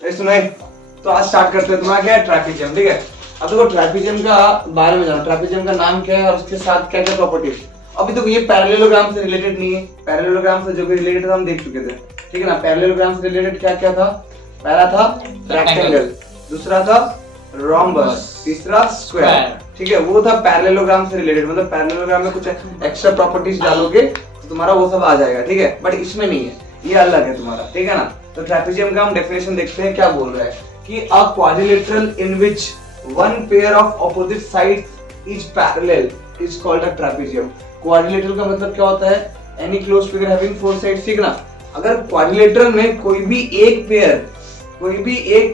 सुनाई। तो आज स्टार्ट करते हैं। तुम्हारा क्या है? ट्रैपेजियम। ठीक है, अब देखो ट्रैपेजियम का बारे में जानो। ट्रैपेजियम का नाम क्या है और उसके साथ क्या क्या प्रॉपर्टीज। अभी देखो ये पैरेललोग्राम से रिलेटेड नहीं है। पैरेललोग्राम से जो भी रिलेटेड हम देख चुके थे, ठीक है ना। पैरेललोग्राम से रिलेटेड क्या क्या था? पहला था रेक्टेंगल, दूसरा था रोम्बस, तीसरा स्क्वायर। ठीक है, वो था पैरेललोग्राम से रिलेटेड। मतलब पैरेललोग्राम में कुछ एक्स्ट्रा प्रॉपर्टीज डालोगे तो तुम्हारा वो सब आ जाएगा। ठीक है, बट इसमें नहीं है, ये अलग है तुम्हारा। ठीक है ना। तो ट्रैपेजियम का हम डेफिनेशन देखते हैं क्या बोल रहा है कि अ quadrilateral in which one pair of opposite sides is parallel is called a trapezium. Quadrilateral का मतलब क्या होता है? Any closed figure having four sides. ठीक ना। अगर क्वाड्रिलेटरल में कोई भी एक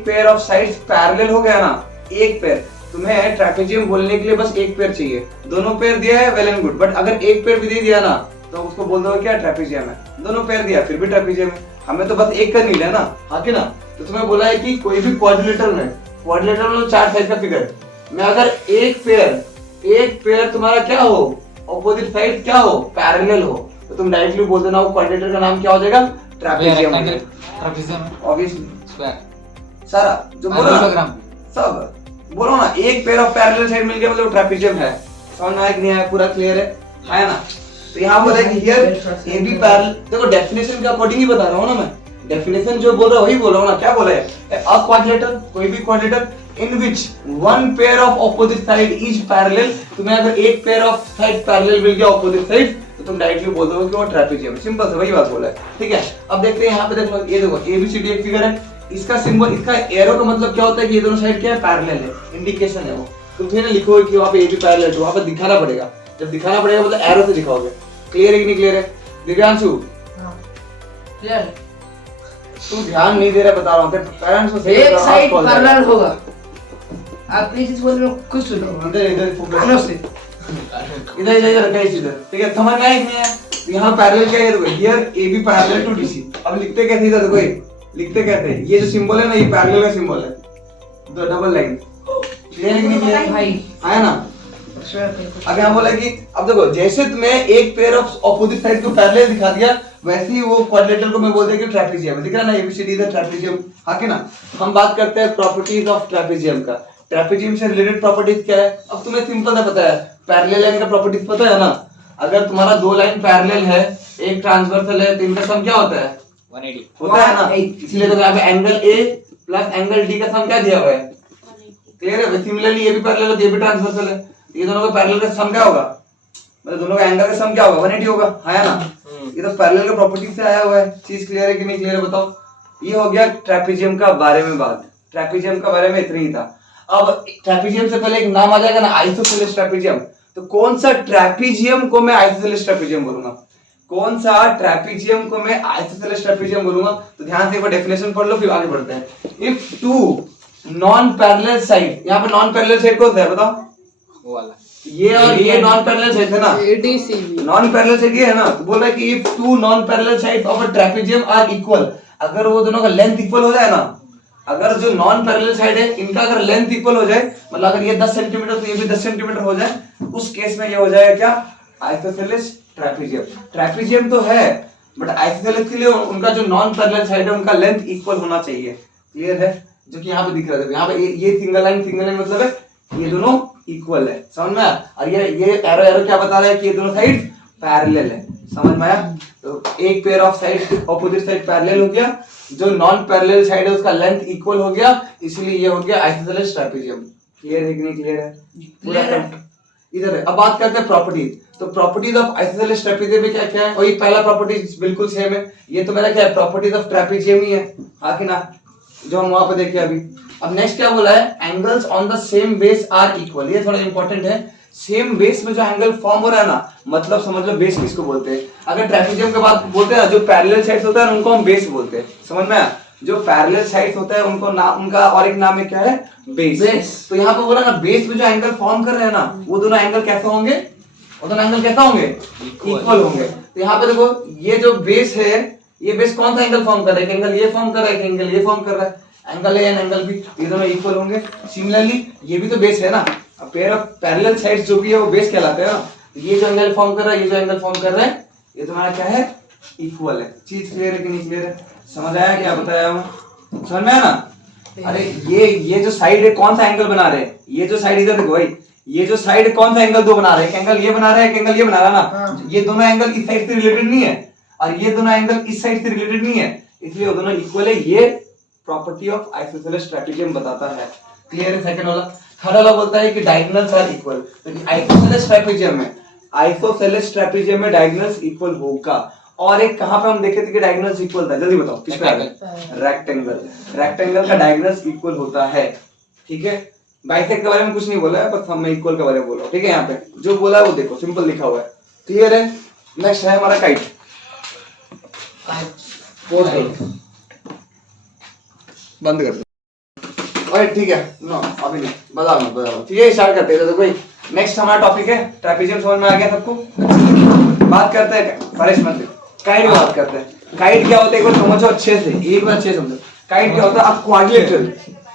पेयर ऑफ साइड्स पैरेलल हो गया ना, एक पेयर, तुम्हें ट्रैपेजियम बोलने के लिए बस एक पेयर चाहिए। दोनों पेयर दिया है, वेल एंड गुड, बट अगर एक पेयर भी दे दिया ना तो उसको बोल दो क्या? ट्रैपेजियम है। दोनों पेयर दिया फिर भी ट्रैपेजियम है। हमें तो बस एक का नहीं लेना, हाँ कि ना। तो तुम्हें बोला है कि कोई भी क्वाड्रिलेटरल में चार साइड का फिगर में अगर एक पेयर तुम्हारा क्या हो, ऑपोजिट साइड क्या हो, पैरेलल हो, तो तुम डायरेक्टली बोल देना वो क्वाड्रिलेटर का नाम क्या हो जाएगा? ट्रैपेजियम। ऑब्वियसली स्क्वायर सारा जो बोलो सब बोलो ना, एक पेयर ऑफ पैरेलल साइड मिल गया मतलब ट्रैपेजियम है। समझ में आया कि नहीं आया? पूरा क्लियर है ना। तो यहाँ बोला है कि हियर ए बी पैरेलल। देखो डेफिनेशन के अकॉर्डिंग ही बता रहा हूँ ना मैं। डेफिनेशन जो बोल रहा हूँ वही बोल रहा हूँ ना। क्या बोला है? अ क्वाड्रिलेटरल, कोई भी quadrilateral in which one pair of opposite side is parallel. तुम्हें अगर एक पेयर ऑफ साइड पैरेलल मिल गया ऑपोजिट साइड तो तुम डायरेक्टली बोल दोगे कि वो ट्रैपेजियम। सिंपल से वही बात बोला है। ठीक है, अब देखते हैं यहाँ पे। देखो ये देखो ABCD एक फिगर है। इसका सिंबल, इसका एरो का मतलब क्या होता है कि ये दोनों साइड क्या है? पैरेलल है, इंडिकेशन है वो। तुम फिर लिखोगे कि वहाँ पे AB पैरेलल है, वहाँ पे दिखाना पड़ेगा। जब दिखाना पड़ेगा मतलब एरो से दिखाओगे। क्लियर है कि नहीं क्लियर है? दिव्यांशु क्लियर है? तू ध्यान नहीं दे रहा, बता रहा हूँ। पेरेंट्स को एक साइड पैरेलल होगा। आप प्लीज इस बोल रहे हो, कुछ सुनो। इधर फोकस, कानों से इधर कहीं इधर। ठीक है, समझ में आया कि नहीं है? यहाँ पैरेलल क्या है? देखो here AB parallel to DC। अब लिखते कैसे? इधर देखो, लिखते कहते हैं ये जो सिंबल है ना, ये पैरेलल का सिंबल है, दो डबल लाइन। क्लियर है कि नहीं क्लियर भाई? आया ना। अब यहाँ बोला कि अब देखो जैसे तुम्हें एक पेयर ऑफ ऑपोजिट साइड को पैरेलल दिखा दिया, वैसे ही वो क्वाड्रिलेटरल को मैं बोल दिया कि ट्रैपेजियम है। दिख रहा ना ABCD इधर ट्रैपेजियम, हाँ कि ना। हम बात करते हैं प्रॉपर्टीज ऑफ ट्रैपेजियम का। ट्रैपेजियम से रिलेटेड प्रॉपर्टीज क्या है? अब तुम्हें सिंपल है, पता है पैरेलल लाइन का प्रॉपर्टीज पता है ना। अगर तुम्हारा दो लाइन पैरेलल है, एक ट्रांसवर्सल है, तो इनका सम क्या होता है? 180 होता है ना। इसलिए तो यहाँ पे angle A plus angle D का सम क्या दिया हुआ है? क्लियर है? सिमिलरली ये भी पैरेलल है, ये भी ट्रांसवर्सल है, ये दोनों का पैरेलल का सम क्या होगा? मतलब दोनों का एंगल का सम क्या होगा? 180 होगा, है ना। ये तो पैरेलल का प्रॉपर्टी से आया हुआ है। चीज क्लियर है कि नहीं क्लियर है बताओ। ये हो गया ट्रैपेजियम का बारे में बात। ट्रैपेजियम का बारे में इतना ही था। अब ट्रैपेजियम से पहले एक नाम आ जाएगा ना, आइसोसेलेस ट्रैपेजियम। तो कौन सा ट्रैपेजियम को मैं आइसोसेलेस ट्रैपेजियम बोलूंगा? कौन सा ट्रैपेजियम को मैं आइसोसेलेस ट्रैपेजियम बोलूंगा? तो ध्यान से एक बार डेफिनेशन पढ़ लो फिर आगे बढ़ते हैं। If two non parallel side, यहाँ पे नॉन पैरेलल साइड कौन सा है बताओ? वो वाला, ये और ये नॉन पैरेलल साइड है ना। ADCB नॉन पैरेलल साइड ये है ना। तो बोल रहा है कि if two non parallel sides of a trapezium are equal, अगर वो दोनों का लेंथ इक्वल हो जाए ना, अगर जो नॉन पैरेलल साइड है इनका अगर लेंथ इक्वल हो जाए, मतलब अगर ये 10 सेंटीमीटर तो ये भी 10 सेंटीमीटर हो जाए, उस केस में ये हो जाएगा क्या? Isosceles trapezium. ट्रैपेजियम तो है बट आइसोसेलेस के लिए उनका जो नॉन पैरेलल साइड है उनका लेंथ इक्वल होना चाहिए। क्लियर है? जो कि यहाँ पे दिख रहा है, यहाँ पे ये सिंगल लाइन मतलब है ये दोनों इक्वल है। समझ में आया? और ये एरो क्या बता रहा है कि ये दोनों साइड पैरेलल है। समझ में आया? तो एक pair of side opposite side parallel हो गया, जो नॉन पैरेलल साइड है उसका लेंथ इक्वल हो गया, इसलिए ये हो गया आइसोसेलेस ट्रैपेजियम। क्लियर है कि नहीं क्लियर है? पूरा इधर है। अब बात करते हैं प्रॉपर्टीज। तो प्रॉपर्टीज ऑफ आइसोसेलेस ट्रैपेजियम में क्या क्या है? वही पहला प्रॉपर्टीज बिल्कुल सेम है। ये तो मेरा क्या है? प्रॉपर्टीज ऑफ ट्रैपेजियम ही है, हाँ कि ना, जो हम वहां पे देखे अभी। अब नेक्स्ट क्या बोला है? Angles on the same base are equal. ये थोड़ा इंपॉर्टेंट है। सेम बेस में जो एंगल फॉर्म हो रहा है ना, मतलब समझ लो बेस किसको बोलते हैं। अगर ट्रैपेजियम के बात बोलते हैं ना, जो पैरेलल साइड्स होता है उनको हम बेस बोलते हैं। समझ में आया? जो पैरेलल साइड्स होता है उनको नाम, उनका और एक नाम है क्या है? बेस। तो यहाँ पे बोला ना बेस में जो एंगल फॉर्म कर रहे हैं ना, वो दोनों एंगल कैसे होंगे? वो दोनों एंगल कैसा होंगे? इक्वल होंगे। तो यहाँ पे देखो ये जो बेस है, ये बेस कौन सा एंगल फॉर्म कर रहा है? एक एंगल ये फॉर्म कर रहा है, एक एंगल ये फॉर्म कर रहा है। Angle A and angle B, ये दोनों इक्वल होंगे। सिमिलरली ये भी तो बेस है ना। अब पेयर ऑफ पैरेलल साइड्स जो भी है वो बेस कहलाते हैं ना। ये जो एंगल फॉर्म कर रहा है, ये जो एंगल फॉर्म कर रहा है, ये तुम्हारा क्या है? इक्वल है। चीज क्लियर है कि नहीं क्लियर है? समझ आया क्या बताया मैं? समझ में आया ना? अरे ये जो साइड है कौन सा एंगल बना रहे हैं, ये जो साइड इधर देखो भाई, ये जो साइड कौन सा एंगल दो बना रहे हैं, एक एंगल ये बना रहा है, एक एंगल ये बना रहा है ना, हाँ। ये दोनों एंगल इस साइड से रिलेटेड नहीं है और ये दोनों एंगल इस साइड से रिलेटेड नहीं है, इसलिए वो दोनों इक्वल है। ये प्रॉपर्टी ऑफ आइसोसेलेस ट्रेपेजियम बताता है। क्लियर है? सेकंड वाला। थर्ड वाला बोलता है कि डायगोनल्स आर इक्वल, तो आइसोसेलेस ट्रेपेजियम में डायगोनल्स इक्वल होगा। और एक कहां पे हम देखे थे कि डायगोनल्स इक्वल था, जल्दी बताओ किस पे आ गया? रेक्टेंगल का डायगोनल्स इक्वल होता है। ठीक है, बाइसेक्ट के बारे में कुछ नहीं बोला है, बस हम इक्वल के बारे में बोल रहा हूं। ठीक है, यहाँ पे जो बोला है वो देखो, सिंपल लिखा हुआ है। क्लियर है? नेक्स्ट है हमारा काइट। बंद कर दो। ओए ठीक है, नो अभी नहीं, बताओ। ठीक है, स्टार्ट करते हैं। तो कोई नेक्स्ट हमारा टॉपिक है ट्रेपेजियम, समझ में आ गया सबको? बात करते हैं परेश मत काइट की बात करते हैं। काइट क्या होता है एक बार समझो अच्छे से, एक बार अच्छे से समझो। काइट क्या होता है? आप क्वाड्रिलेटरल,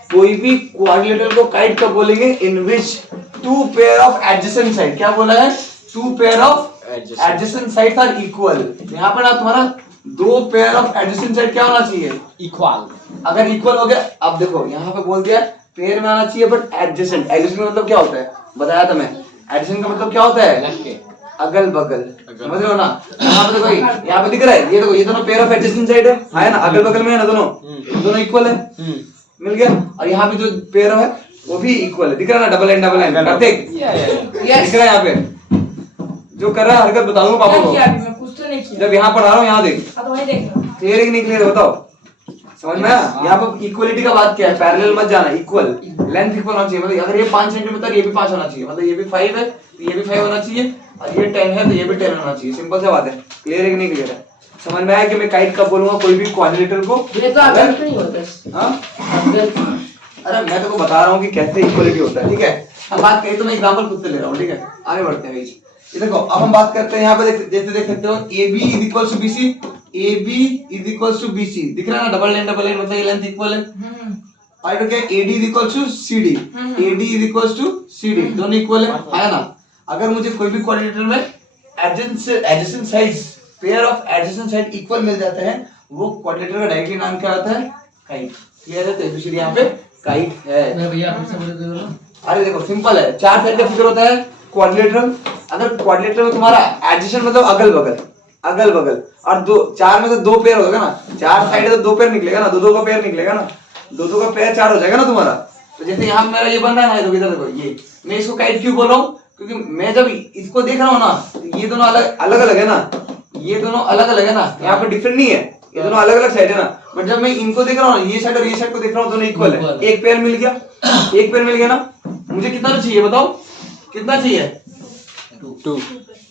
कोई भी क्वाड्रिलेटरल को काइट कब बोलेंगे? In which two pair of adjacent side, क्या बोला है? Two pair of adjacent sides are equal. यहाँ पर ना तुम्हारा दो पेयर ऑफ एडजेसेंट साइड क्या होना चाहिए? इक्वल। अगर इक्वल हो गया, अब देखो यहाँ पे बोल दिया पेयर में आना चाहिए, बट एडजेसेंट। एडजेसेंट मतलब क्या होता है बताया था मैं। एडजेसेंट का मतलब क्या होता है? अगल बगल, समझ रहे हो ना? यहाँ पे देखो, यहाँ पे दिख रहा है, ये देखो, ये दोनों पेयर ऑफ एडजेसेंट साइड है ना, अगल बगल में है ना, दोनों इक्वल है, मिल गया। और यहाँ पे जो पेयर है वो भी इक्वल है, दिख रहा है ना? डबल एंड कार्तिक दिख रहा है यहाँ पे? जो कर रहा है हरकत बता दूंगा पापा को, जब यहाँ पढ़ा रहा हूँ, यहाँ देख। क्लियर है कि नहीं क्लियर है बताओ? समझ में आया? यहाँ पर इक्वलिटी का बात क्या है? पैरेलल मत जाना, इक्वल, लेंथ इक्वल होना चाहिए। मतलब अगर ये 5 सेंटीमीटर, ये भी 5 होना चाहिए, मतलब ये भी 5 है तो ये भी 5 होना चाहिए, और ये 10 है तो ये भी 10 होना चाहिए। सिंपल सा बात है। क्लियर है कि नहीं क्लियर है? समझ में आया कि मैं काइट कब बोलूंगा कोई भी क्वाड्रिलेटरल को? ये तो अगर नहीं होता। हाँ, अरे मैं तो बता रहा हूँ कि कैसे इक्वलिटी होता है। ठीक है, अब बात करें तो मैं एग्जांपल खुद से ले रहा हूँ। ठीक है, आगे बढ़ते हैं। ये देखो, अब हम बात करते हैं यहाँ पे, जैसे देख सकते हो AB is equal to BC, AB is equal to BC, दिख रहा है ना? डबल लाइन मतलब ये लेंथ इक्वल है। और क्या? AD is equal to CD, AD is equal to CD, दोनों इक्वल है ना? अगर मुझे कोई भी क्वाड्रिलेटरल में adjacent sides, pair of adjacent side equal मिल जाते हैं, वो क्वाड्रिलेटरल का डायरेक्टली नाम क्या आता है? काइट। क्लियर है? तो एबीसीडी यहाँ पे काइट है। भैया फिर से बोल दो। अरे देखो, सिंपल है, चार साइड का फिगर होता है क्वाड्रिलेटरल। अगर क्वाड्रिलेटरल में तुम्हारा एडजेसेंट मतलब अगल बगल, और दो, चार में से दो पेयर होगा ना, चार साइड है तो दो पेयर निकलेगा ना, दो का पेयर निकलेगा ना, दो का पेयर 4 हो जाएगा ना तुम्हारा। तो जैसे यहाँ मेरा ये बन रहा है ना, तो इधर देखो, ये मैं इसको काइट क्यों बोल रहा हूँ? क्योंकि मैं जब इसको देख रहा हूँ ना, तो ये दोनों अलग है ना, ये दोनों अलग है ना, यहाँ पे डिफरेंट नहीं है, ये दोनों अलग साइड है ना। बट जब मैं इनको देख रहा हूँ, ये साइड और ये साइड को देख रहा हूँ, दोनों इक्वल है। एक पेयर मिल गया ना। मुझे कितना चाहिए बताओ? कितना चाहिए? 2।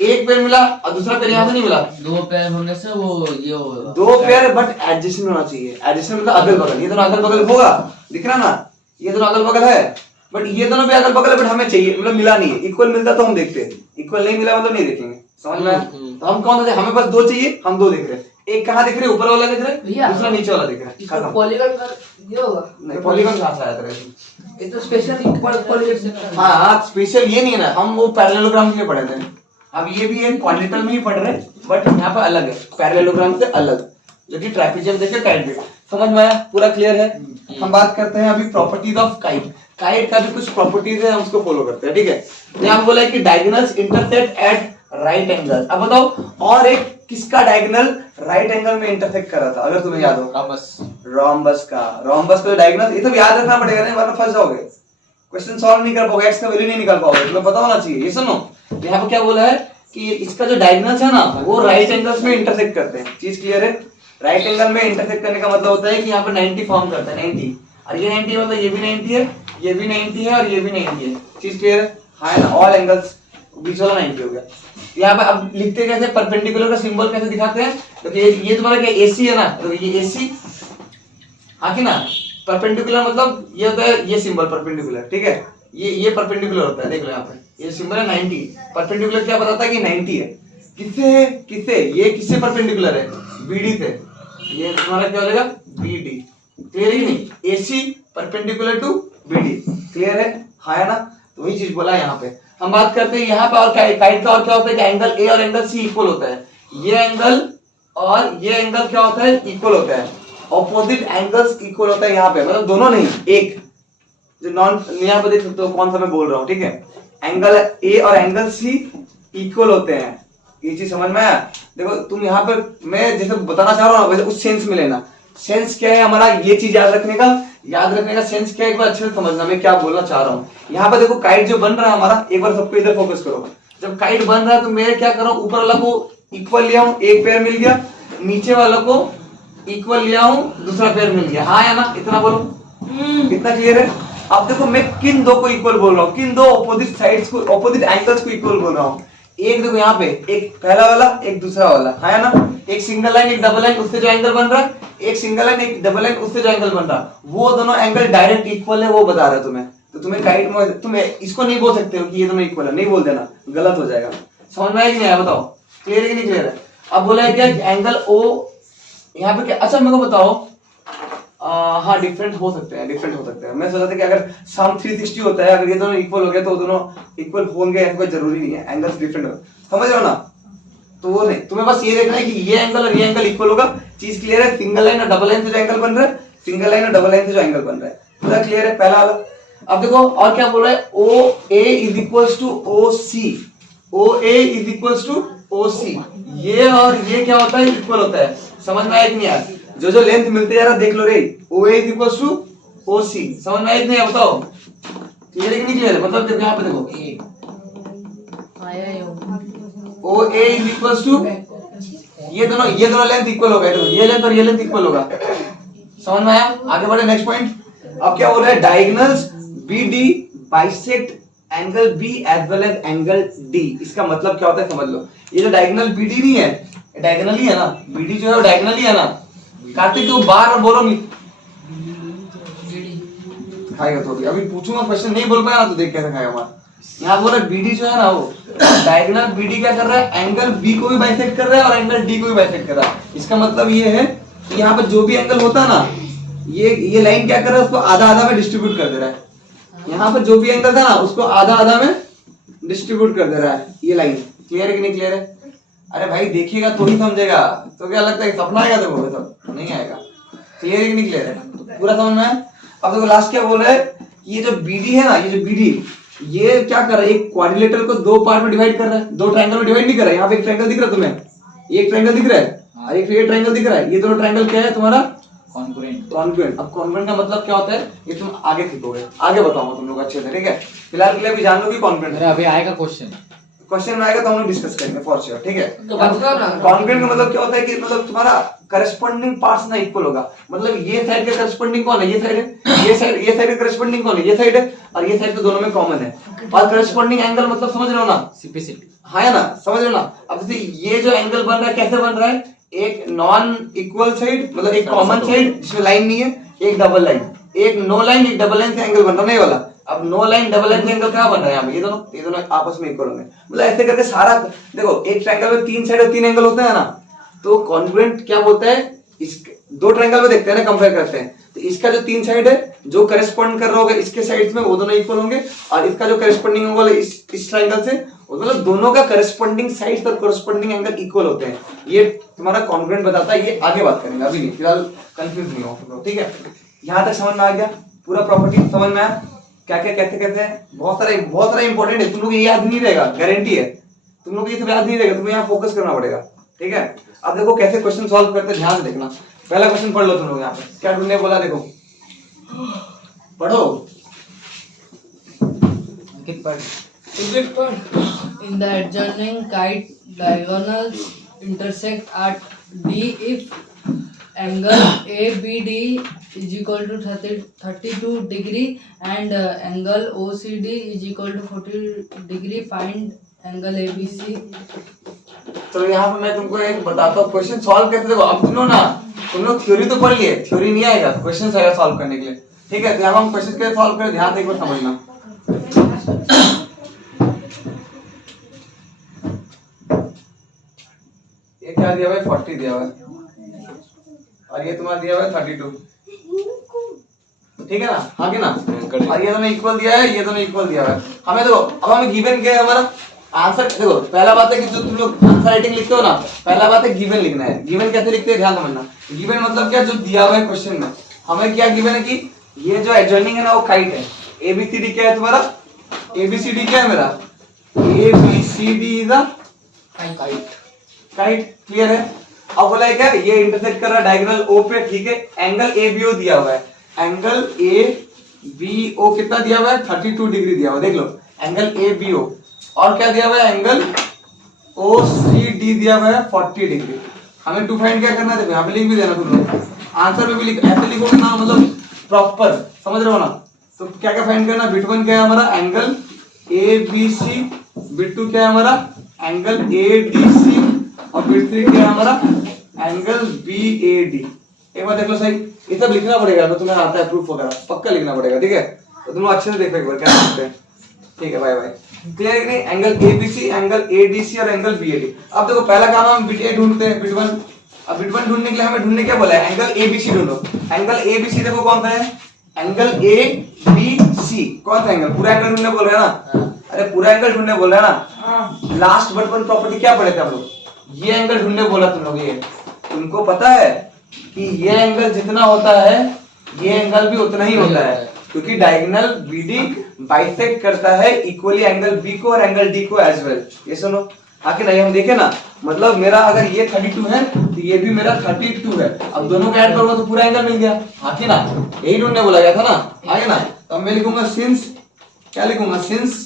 एक पेयर मिला और दूसरा पेयर यहाँ से नहीं मिला। 2 पेयर होने से वो ये होगा 2 पेयर, बट एडजेसेंट होना चाहिए। एडजेसेंट मतलब अगल बगल, ये दोनों अगल बगल होगा, दिख रहा ना? ये दोनों अगल बगल है, बट ये दोनों भी अगल बगल है, बट हमें चाहिए, मतलब मिला नहीं है। इक्वल मिलता तो हम देखते हैं, इक्वल नहीं मिला मतलब नहीं देखेंगे। समझ में आया? तो हम कौन सा, हमें बस 2 चाहिए, हम 2 देख रहे हैं। एक कहाँ दिख रहे हैं? ऊपर वाला दिख रहा है, दूसरा नीचे वाला दिख रहा है। पॉलीगॉन का ये होगा। नहीं, पॉलीगॉन कहाँ से आया था? ये तो स्पेशल पॉलीगॉन। हाँ, स्पेशल ये नहीं है ना, हम वो पैरेललोग्राम के लिए पढ़े थे। अब ये भी एक क्वाड्रिलेटरल में ही पढ़ रहे हैं, बट यहाँ पे अलग है, पैरेललोग्राम से अलग, जो कि ट्रापेजियम देखे काइट देखे। समझ में आया? पूरा क्लियर है? हम बात करते हैं अभी प्रॉपर्टीज ऑफ काइट। काइट का भी कुछ प्रॉपर्टीज है, हम उसको फॉलो करते हैं। ठीक है, यहाँ बोला है कि diagonals intersect at right angle. अब बताओ, और एक किसका डायगोनल राइट एंगल में इंटरसेक्ट कर रहा था, अगर तुम्हें याद हो? रोम्बस का डायगोनल। ये तो याद रखना पड़ेगा, नहीं वरना फंस जाओगे, क्वेश्चन सॉल्व नहीं कर पाओगे, एक्स का वैल्यू नहीं निकाल पाओगे, तुम्हें पता होना चाहिए। ये सुनो, यहाँ पे क्या बोला है कि इसका जो डायगोनल्स है ना, वो राइट एंगल्स में इंटरसेक्ट करते हैं। चीज क्लियर है? राइट एंगल में इंटरसेक्ट करने का मतलब होता है कि यहाँ पे 90 फॉर्म करता है, 90, और ये 90 मतलब ये भी 90 है, ये भी 90 है, और ये भी 90 है। चीज क्लियर है? हाँ ना? ऑल एंगल्स बीच वाला 90 हो गया। यहाँ पे अब लिखते कैसे? परपेंडिकुलर का सिंबल कैसे दिखाते हैं? तो ये तुम्हारा क्या AC है ना, तो ये AC, हाँ कि ना? परपेंडिकुलर मतलब ये होता है, ये सिंबल परपेंडिकुलर, ठीक है? ये परपेंडिकुलर होता है, देख लो यहाँ पे ये सिंबल है 90। परपेंडिकुलर क्या बताता है कि 90 है। किससे ये किससे परपेंडिकुलर है? BD से। ये तुम्हारा क्या हो जाएगा? BD। क्लियर है कि नहीं? AC perpendicular to BD। Clear है? हाँ है ना? तो वही चीज बोला है यहाँ पे। हम बात करते हैं यहाँ पे और काइट का, और क्या होता है कि एंगल A और एंगल C इक्वल होता है। ये एंगल और ये एंगल क्या होता है? इक्वल होता है। ऑपोजिट एंगल्स इक्वल होता है यहाँ पे, मतलब दोनों नहीं, एक जो नॉन, यहाँ पे देख सकते हो कौन सा मैं बोल रहा हूँ, ठीक है। एंगल ए और एंगल सी इक्वल होते हैं, ये चीज समझ में आया। देखो तुम यहाँ पर मैं जैसे बताना चाह रहा हूँ वैसे उस सेंस में लेना। सेंस क्या है हमारा, ये चीज याद रखने का सेंस क्या है, एक बार अच्छे से समझना मैं क्या बोलना चाह रहा हूँ। यहाँ पे देखो काइट जो बन रहा है हमारा, एक बार सबको इधर फोकस करो। जब काइट बन रहा है तो मैं क्या कर रहा हूँ, ऊपर वाला को इक्वल लिया हूँ, एक पेयर मिल गया, नीचे वाला को इक्वल लिया हूँ, दूसरा पेयर मिल गया, हाँ या ना, इतना बोलो, इतना क्लियर है। अब देखो मैं किन दो को इक्वल बोल रहा हूँ, किन दो ऑपोजिट साइड्स को, ऑपोजिट एंगल्स को इक्वल बोल रहा हूँ। एक देखो यहाँ पे, एक पहला वाला एक दूसरा वाला, है ना, एक सिंगल लाइन एक डबल लाइन, उससे जो एंगल बन रहा है, एक सिंगल लाइन एक डबल लाइन, उससे जो एंगल बन रहा है, वो दोनों एंगल डायरेक्ट इक्वल है, वो बता रहा है तुम्हें। तो तुम्हें काइट में तुम्हें इसको नहीं बोल सकते हो कि ये दोनों इक्वल है, नहीं बोल देना, गलत हो जाएगा। समझ में आया कि नहीं आया, बताओ, क्लियर है कि नहीं क्लियर है। अब बोला है क्या एंगल ओ यहाँ पे क्या, अच्छा मेरे को बताओ, हाँ डिफरेंट हो सकते हैं, डिफरेंट हो सकते हैं। मैं सोचा था कि अगर सम 360 होता है, अगर ये दोनों इक्वल हो गए तो दोनों इक्वल होंगे, ऐसा कोई जरूरी नहीं है, एंगल्स डिफरेंट हो, समझ रहे हो ना। तो वो नहीं, तुम्हें बस ये देखना है कि ये एंगल और ये एंगल इक्वल होगा, चीज क्लियर है। सिंगल लाइन और डबल लाइन से जो एंगल बन रहा है, सिंगल लाइन और डबल लाइन से जो एंगल बन रहा है, पूरा क्लियर है पहला वाला। अब देखो और क्या बोल रहा है, O A is equals to O C, O A is equals to O C, ये और ये क्या होता है, इक्वल होता है। समझ में आया कि नहीं यार, जो लेंथ मिलते जा रहा देख लो रे, ओ A is equals to O सी, समझ में आया कि नहीं, बताओ क्लियर है कि नहीं क्लियर है। मतलब देखो यहाँ पे देखो ओ ए इज इक्वल्स टू, ये दोनों लेंथ इक्वल हो गए, देखो ये लेंथ और ये लेंथ इक्वल होगा, समझ में आया। आगे बढ़े नेक्स्ट पॉइंट। अब क्या बोल रहा है, diagonals B D bisect angle B as well as angle D. इसका मतलब क्या होता है समझ लो, ये जो डायगोनल बी डी नहीं है, डायगोनल ही है ना, बी डी जो है वो डायगोनल ही है ना। कार्तिक तू बार बोलो नहीं खाएगा तो अभी पूछूंगा क्वेश्चन, नहीं बोल पाया ना तो देख कैसे खाएगा हमारा। यहाँ बोल रहा है बीडी जो है ना, वो डायगोनल बीडी क्या कर रहा है, एंगल बी को भी बाइसेक्ट कर रहा है और एंगल डी को भी बाइसेक्ट कर रहा है। इसका मतलब ये है कि यहाँ पर जो भी एंगल होता है ना, ये लाइन क्या कर रहा है, उसको आधा आधा में डिस्ट्रीब्यूट कर दे रहा है। यहाँ पर जो भी एंगल था ना, उसको आधा आधा में डिस्ट्रीब्यूट कर दे रहा है ये लाइन। क्लियर है कि नहीं क्लियर है। अरे भाई देखिएगा तो ही समझेगा, तो क्या लगता है सपना आएगा, देखो सब नहीं आएगा। क्लियर है कि नहीं क्लियर है, पूरा समझ में है। अब देखो लास्ट क्या बोल रहा है, ये जो बीडी है ना, ये जो बीडी ये क्या कर रहा है, एक क्वाड्रिलेटरल को दो पार्ट में डिवाइड कर रहा है, दो ट्रायंगल में डिवाइड नहीं कर रहा है। यहाँ पे एक ट्रायंगल दिख रहा है तुम्हें, एक ट्रायंगल दिख रहा है और एक ये ट्रायंगल दिख रहा है, ये दोनों ट्रायंगल क्या है तुम्हारा, कॉन्ग्रुएंट। कॉन्ग्रुएंट। अब कॉन्ग्रुएंट का मतलब क्या होता है, ये तुम आगे सीखोगे, आगे बताऊंगा तुम लोग अच्छे से, ठीक है। फिलहाल के लिए अभी जान लो कि कॉन्ग्रुएंट अभी आएगा क्वेश्चन में आएगा तो हम लोग डिस्कस करेंगे फॉर श्योर, ठीक है। तो बताओ ना कॉन्ग्रुएंट का मतलब क्या होता है कि मतलब तुम्हारा करस्पॉन्डिंग पार्ट्स ना इक्वल होगा, मतलब ये साइड का करस्पॉन्डिंग कौन है, ये साइड है, ये साइड का करस्पॉन्डिंग कौन है, ये साइड है, और ये साइड तो दोनों में कॉमन है। और करस्पॉन्डिंग एंगल मतलब समझ रहे हो ना, सीपीसीटी, हाँ है ना, समझ रहे हो ना। अब जैसे ये जो एंगल बन रहा है कैसे बन रहा है, एक नॉन इक्वल साइड मतलब एक कॉमन साइड जिसमें लाइन नहीं है, एक डबल लाइन, एक नो लाइन एक डबल लाइन से एंगल बन रहा है, नहीं वाला। अब नो लाइन डबल लाइन से एंगल क्या बन रहा है यहाँ पे, ये दोनों आपस में इक्वल होंगे। मतलब ऐसे करके सारा देखो, एक ट्रायंगल में तीन साइड और तीन एंगल होते हैं ना, तो कॉन्ग्रुएंट क्या बोलता है, इस दो ट्रायंगल में देखते हैं ना, कंपेयर करते हैं, तो इसका जो तीन साइड है जो करस्पॉन्ड कर रहा होगा इसके साइड्स में, वो दोनों इक्वल होंगे, और इसका जो करस्पॉन्डिंग होगा इस ट्रायंगल से, मतलब दोनों का करस्पॉन्डिंग साइड्स और करस्पॉन्डिंग एंगल इक्वल होते हैं। ये तुम्हारा कॉन्ग्रुएंट बताता है, ये आगे बात करेंगे, अभी नहीं, फिलहाल कंफ्यूज नहीं हो, ठीक है। यहाँ तक समझ में आ गया, पूरा प्रॉपर्टी समझ में आया, क्या क्या कैसे कैसे, बहुत सारा इंपॉर्टेंट है, तुम लोग ये याद नहीं रहेगा, गारंटी है, तुम लोग ये सब याद नहीं रहेगा, तुम्हें यहाँ फोकस करना पड़ेगा, ठीक है। अब देखो कैसे क्वेश्चन सॉल्व करते हैं, ध्यान से देखना। पहला क्वेश्चन पढ़ लो तुम लोग, यहाँ पे क्या तुमने बोला, देखो पढ़ो, अंकित पढ़। In the adjoining kite diagonals intersect at D if angle ABD is equal to 32 degree and angle OCD is equal to 40 degree. Find angle ABC. तो यहाँ पे मैं तुमको एक बताता हूँ क्वेश्चन सॉल्व कैसे। देखो अब तुम लोग थ्योरी तो पढ़ लिए, थ्योरी नहीं आएगा, क्वेश्चन आएगा सॉल्व करने के लिए, ठीक है। तो यहाँ हम क्वेश्चन कैसे सॉल्व करें, ध्यान से एक बार समझना। ये क्या दिया हुआ है, 40 दिया हुआ है, और ये तुम्हारा दिया हुआ है 32, ठीक है ना, आगे ना, और ये दोनों इक्वल दिया है, ये दोनों इक्वल दिया हुआ है हमें। देखो अब हमें गिवन क्या है हमारा, आंसर देखो, पहला बात है कि जो तुम लोग आंसर राइटिंग लिखते हो ना, पहला बात है गिवन लिखना है। गिवन कैसे लिखते हैं ध्यान समझना। गिवन मतलब क्या, जो दिया हुआ है क्वेश्चन में हमें क्या गिवन है कि ये जो एडजॉइनिंग है ना वो काइट है। एबीसीडी क्या है तुम्हारा, एबीसीडी क्या है मेरा, ABCD is a kite. Kite clear है। अब बोला है क्या, ये इंटरसेक्ट कर रहा है डायगोनल ओ पे, ठीक है। एंगल एबीओ दिया हुआ है, एंगल एबीओ कितना दिया हुआ है, 32 डिग्री दिया हुआ है, देख लो एंगल एबीओ। और क्या दिया हुआ है, एंगल ओसीडी दिया हुआ है 40 डिग्री। हमें टू फाइंड क्या करना है, देखो यहाँ पे लिख भी देना तुम लोग, आंसर में भी लिख, ऐसे लिखोगे ना मतलब प्रॉपर, समझ रहे हो ना। तो क्या क्या फाइंड करना, बिट 1 क्या है हमारा, एंगल एबीसी, बिट 2 क्या है हमारा, एंगल एडीसी, और बिट 3 क्या है हमारा, एंगल बीएडी। एक बार देख लो सही, ये सब लिखना पड़ेगा अगर तुम्हें आता है, प्रूफ वगैरह पक्का लिखना पड़ेगा, ठीक है। तो तुम लोग अच्छे से देखो एक बार क्या करते हैं, ठीक है। बाय बाय, क्लियर है कि नहीं। एंगल एबीसी, एंगल एडीसी और एंगल बीएडी। अब देखो पहला काम हम बिट ए ढूंढते हैं, बिट 1। अब बिट 1 ढूंढने के लिए हमें ढूंढने क्या बोला है, एंगल एबीसी ढूंढो। एंगल एबीसी देखो कौन सा है, एंगल एबीसी कौन सा एंगल, पूरा एंगल ढूंढने बोल रहे हैं ना, अरे पूरा एंगल ढूंढने बोल रहे हैं ना। लास्ट बट 1 प्रॉपर्टी क्या पढ़े थे हम लोग, ये एंगल ढूंढने बोला तुम लोग। ये तुमको पता है कि ये एंगल जितना होता है ये एंगल भी उतना ही होता है, क्योंकि डायगोनल बीडी बाइसेक्ट करता है इक्वली एंगल बी को और एंगल डी को एज वेल। ये सुनो आके नहीं, हम देखे ना, मतलब मेरा अगर ये 32 है तो ये भी मेरा 32 है। अब दोनों का ऐड करूंगा तो पूरा एंगल मिल गया, आके ना यही ढूंढने बोला गया था ना, आगे ना। तो अब मैं लिखूंगा सिंस, क्या लिखूंगा, सिंस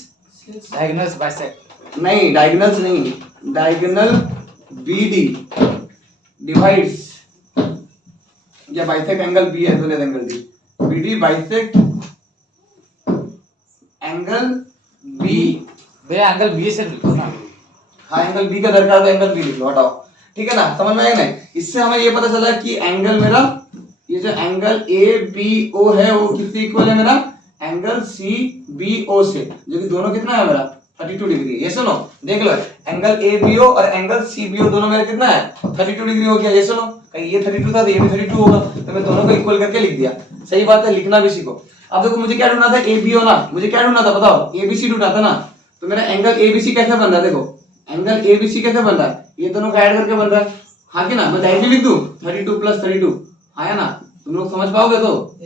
डायगोनल्स बाइसेक्ट, नहीं डायगोनल्स नहीं, डायगोनल बीडी डिवाइड्स या bisect angle B as well as angle D, BD bisect angle B. भैया एंगल बी से लिखो ना। हाँ एंगल बी का दरकार तो एंगल बी लिख लो, हटाओ, ठीक है ना, समझ में आया नहीं। इससे हमें ये पता चला कि एंगल मेरा, ये जो एंगल ए बी ओ है वो किससे इक्वल है मेरा, एंगल सी बी ओ से, जो कि दोनों कितना है मेरा 32 डिग्री। ये सुनो देख लो, एंगल ए बी ओ और एंगल सी बी ओ दोनों मेरा कितना है 32 डिग्री हो गया। ये सुनो कहीं ये 32 था तो ये भी 32 होगा, तो मैं दोनों को इक्वल करके लिख दिया। सही बात है, लिखना भी सीखो। अब देखो मुझे क्या ढूंढना था, ए बी ओ ना, मुझे क्या ढूंढना था बताओ, एबीसी ढूंढना था ना। तो मेरा एंगल एबीसी कैसे बन रहा है, देखो एंगल एबीसी कैसे बन रहा है, ये दोनों को ऐड करके बन रहा है, हाँ कि ना। मैं डायरेक्टली लिख दूं 32 प्लस 32, हाँ है ना, तुम लोग समझ पाओगे तो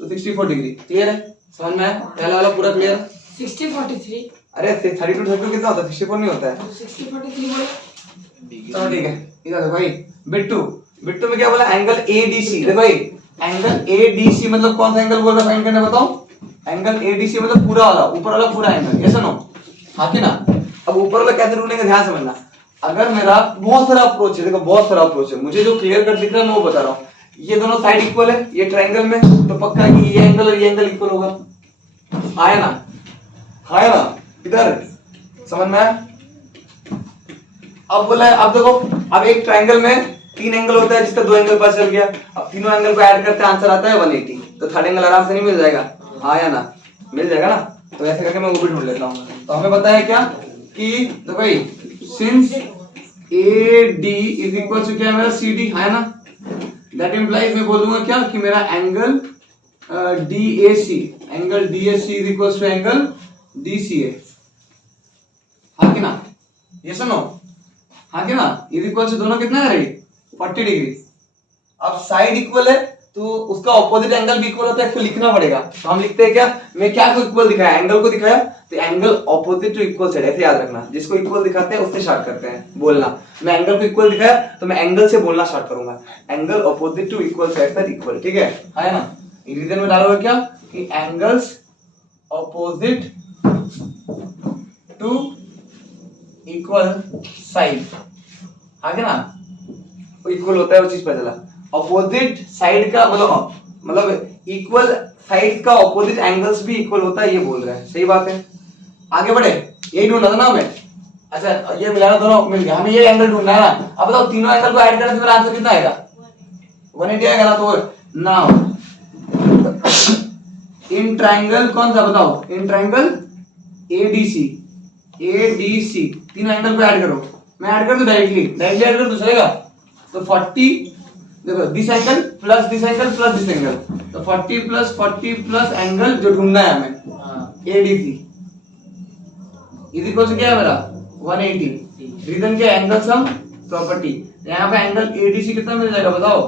64 डिग्री। क्लियर है, समझ में आया, पहला वाला पूरा क्लियर। 60 43, अरे 32 कितना होता है, 64 नहीं होता है। 60 43 बोले। चलो ठीक है, इधर देखो भाई, बिट्टू बिट्टू में क्या बोला, एंगल एडीसी। देखो भाई एंगल एडीसी मतलब कौन सा एंगल बोल रहा है, फाइंड करना बताओ। एंगल एडीसी मतलब पूरा वाला, ऊपर वाला पूरा एंगल, ये सुनो, हाँ कि ना। अब ऊपर वाला कैसे ढूंढेंगे ध्यान समझना। अगर मेरा बहुत सारा अप्रोच है, देखो बहुत सारा अप्रोच है, मुझे जो क्लियर कट दिख रहा है मैं वो बता रहा हूँ। ये दोनों साइड इक्वल है, ये ट्रायंगल में तो पक्का है कि ये एंगल और ये एंगल इक्वल होगा, आया ना, आया ना, इधर समझ में आया। अब बोला है, अब देखो, अब एक ट्रायंगल में 3 एंगल होता है जिसका 2 एंगल पता चल गया। अब तीनों एंगल को ऐड करते हैं आंसर आता है 180, तो थर्ड एंगल आराम से नहीं मिल जाएगा, आया ना, मिल जाएगा ना। तो ऐसे करके मैं वो भी ढूंढ लेता हूँ। तो हमें पता है क्या कि देखो भाई, since AD is equal to क्या है मेरा CD, है ना। दैट इंप्लाइज मैं बोलूंगा क्या कि मेरा angle DAC, angle DAC is equal to angle DCA, हाँ कि ना। ये सुनो, हाँ कि ना, इज इक्वल टू दोनों कितना है रे 40 डिग्री। अब साइड इक्वल है तो उसका ऑपोजिट एंगल भी इक्वल होता है, इसको लिखना पड़ेगा। तो हम लिखते हैं क्या, मैं क्या को इक्वल दिखाया, एंगल को दिखाया, तो angle opposite to equal side, ऐसे याद रखना। जिसको इक्वल दिखाते हैं उससे स्टार्ट करते हैं बोलना। मैं एंगल को इक्वल दिखाया तो मैं एंगल से बोलना स्टार्ट करूंगा, angle opposite to equal side पर इक्वल, ठीक है ना। रीजन में डालोगे क्या कि angles opposite to equal side, आगे ना, इक्वल होता है वो चीज पता चला। ऑपोजिट साइड का मतलब इक्वल साइड का ऑपोजिट एंगल्स भी इक्वल होता है, ये बोल रहा है। सही बात है, आगे बढ़े, यही ढूंढना था ना हमें। अच्छा ये मिलाना, दोनों मिल गया, हमें ये एंगल ढूंढना है ना। अब बताओ तीनों एंगल को ऐड करने से मेरा आंसर कितना आएगा, 180 आएगा ना। तो नाउ इन ट्रायंगल कौन सा बताओ, इन ट्रायंगल ADC, तीनों एंगल को ऐड करो। मैं ऐड कर दूं डायरेक्टली ऐड कर दूं, चलेगा। तो 40 देखो, this angle plus this angle plus this angle, तो 40 प्लस एंगल जो ढूंढना है हमें ADC इज इक्वल टू क्या है मेरा 180। रीजन क्या है? Angle sum property. यहाँ पे एंगल एडीसी कितना मिल जाएगा बताओ?